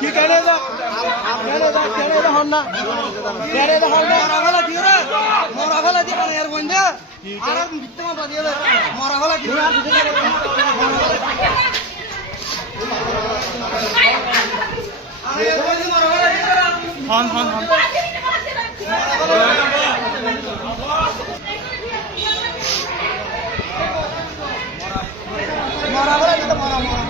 কি কেনে দা হন না কেনে দা হন না মরা ফেলা দিয়ে মানে এর বন্ধে আর মিথ্যা মাথা দিয়ে মরা ফেলা কি হন হন হন মরা ফেলা দিতে মরা মরা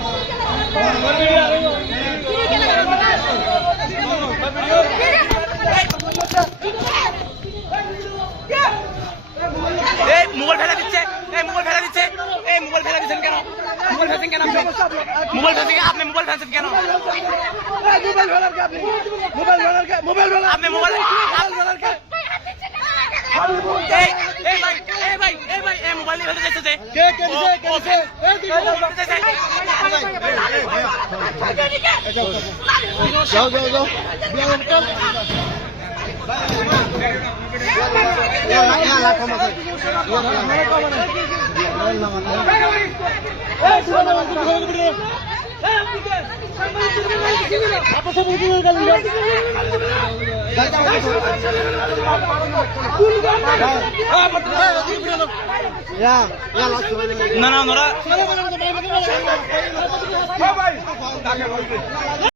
মোবাইল ফেলা দিচ্ছে মোবাইল ফেলা দিচ্ছে মোবাইল ফেলা দিচ্ছেন কেন মোবাইল ফেলছেন কেন মোবাইল ফেলছেন আপনি মোবাইল ফেলছেন কেন আপনি মোবাইল মোবাইল নিয়ে ফেলতে চাইছে যাও যাও যাও না না